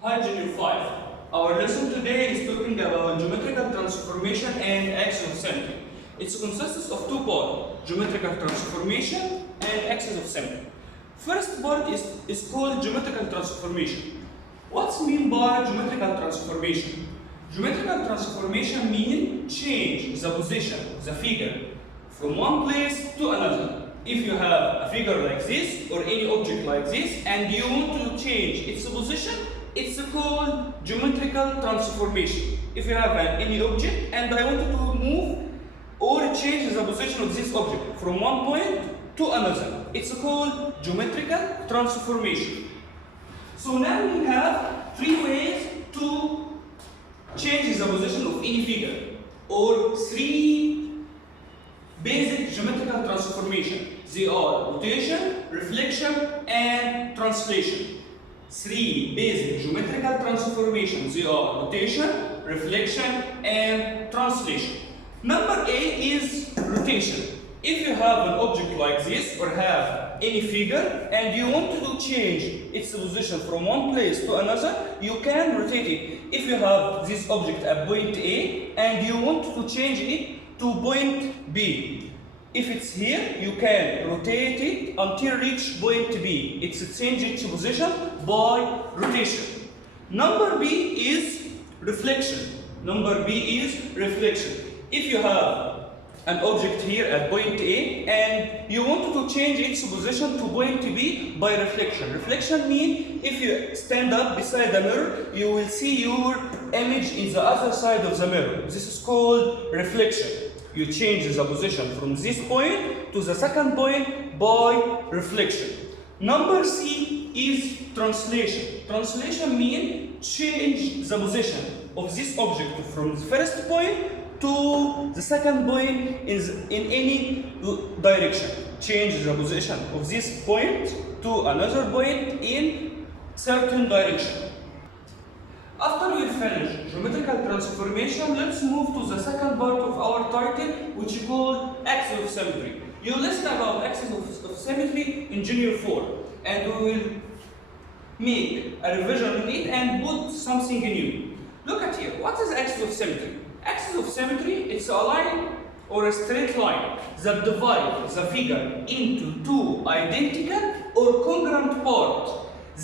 Hi Junior 5. Our lesson today is talking about geometrical transformation and axis of symmetry. It consists of two parts, geometrical transformation and axis of symmetry. First part is called geometrical transformation. What's mean by geometrical transformation? Geometrical transformation means change the position, the figure, from one place to another. If you have a figure like this or any object like this and you want to change its position, it's called geometrical transformation. If you have any object and I wanted to move or change the position of this object from one point to another, it's called geometrical transformation. So now we have three ways to change the position of any figure, or three basic geometrical transformation. They are rotation, reflection, and translation. Three basic geometrical transformations. They are rotation, reflection, and translation. Number A is rotation. If you have an object like this or have any figure and you want to change its position from one place to another, you can rotate it. If you have this object at point A and you want to change it to point B, if it's here, you can rotate it until reach point B. It's change its position by rotation. Number B is reflection. Number B is reflection. If you have an object here at point A and you want to change its position to point B by reflection. Reflection means if you stand up beside the mirror, you will see your image in the other side of the mirror. This is called reflection. You change the position from this point to the second point by reflection. Number C is translation. Translation means change the position of this object from the first point to the second point in any direction. Change the position of this point to another point in certain direction. After we finish geometrical transformation, let's move to the second part of our title, which is called axis of symmetry. You listen about axis of symmetry in Junior 4, and we will make a revision on it and put something new. Look at here. What is axis of symmetry? Axis of symmetry is a line or a straight line that divides the figure into two identical or congruent parts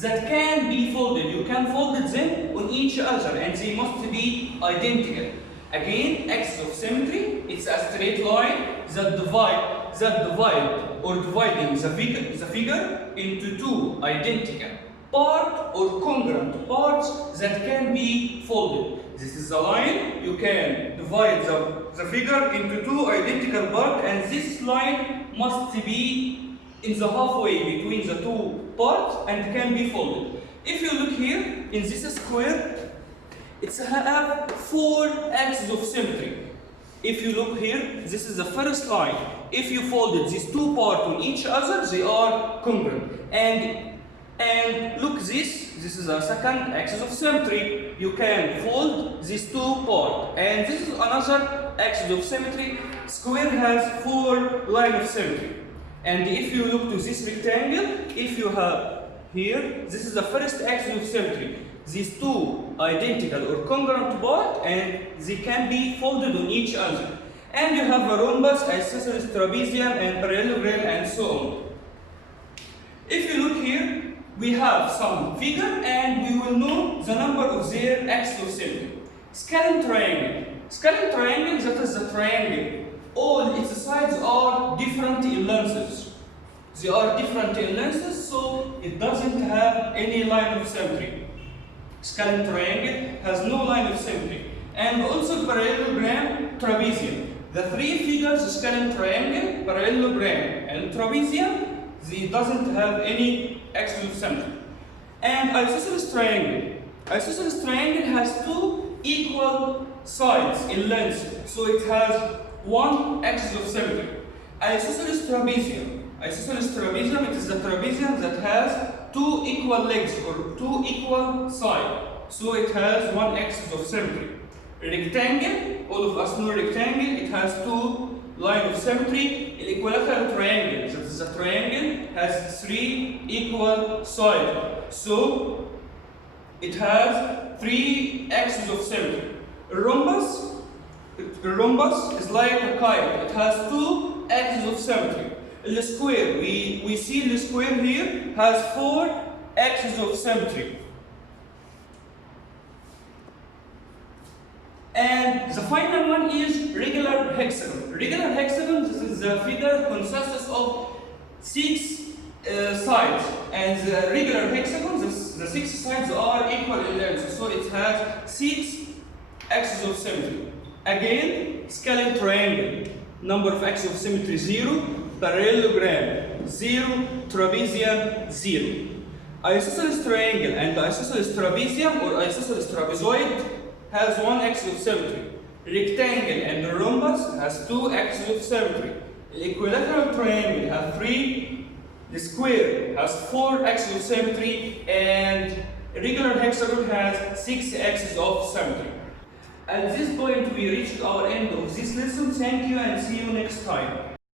that can be folded. You can fold them on each other and they must be identical. Again, axis of symmetry, it's a straight line that divide or dividing the figure into two identical parts or congruent parts that can be folded. This is the line. You can divide the figure into two identical parts, and this line must be in the halfway between the two parts and can be folded. If you look here in this square, it's have four axes of symmetry. If you look here, this is the first line. If you folded these two parts on each other, they are congruent. And look this is a second axis of symmetry. You can fold these two parts. And this is another axis of symmetry. Square has four lines of symmetry. And if you look to this rectangle, if you have here, this is the first axis of symmetry. These two identical or congruent parts, and they can be folded on each other. And you have a rhombus, isosceles trapezium, and parallelogram, and so on. If you look here, we have some figure, and we will know the number of their axes of symmetry. Scalene triangle. Scalene triangle, that is the triangle. All its sides are different in lengths. They are different in lengths, so it doesn't have any line of symmetry. Scalene triangle has no line of symmetry. And also parallelogram, trapezium. The three figures, scalene triangle, parallelogram, and trapezium, they doesn't have any axis of symmetry. And isosceles triangle. Isosceles triangle has two equal sides in length, so it has one axis of symmetry. Isosceles trapezium. Isosceles trapezium, it is the trapezium that has two equal legs or two equal sides, so it has one axis of symmetry. Rectangle, all of us know rectangle, it has two lines of symmetry. An equilateral triangle, that is a triangle, has three equal sides, so it has 3 axes of symmetry. A rhombus is like a kite. It has 2 axes of symmetry. The square, we see the square here has 4 axes of symmetry. And the final one is regular hexagon. Regular hexagon, this is the figure consists of 6 sides, and the regular hexagon, the 6 sides are equal in length, so it has 6 axes of symmetry. Again, scalene triangle, number of axes of symmetry 0, parallelogram 0, trapezium 0. Isosceles triangle and isosceles trapezium or isosceles trapezoid has 1 axis of symmetry. Rectangle and the rhombus has 2 axes of symmetry. Equilateral triangle has 3. The square has 4 axes of symmetry, and regular hexagon has 6 axes of symmetry. At this point, we reached our end of this lesson. Thank you and see you next time.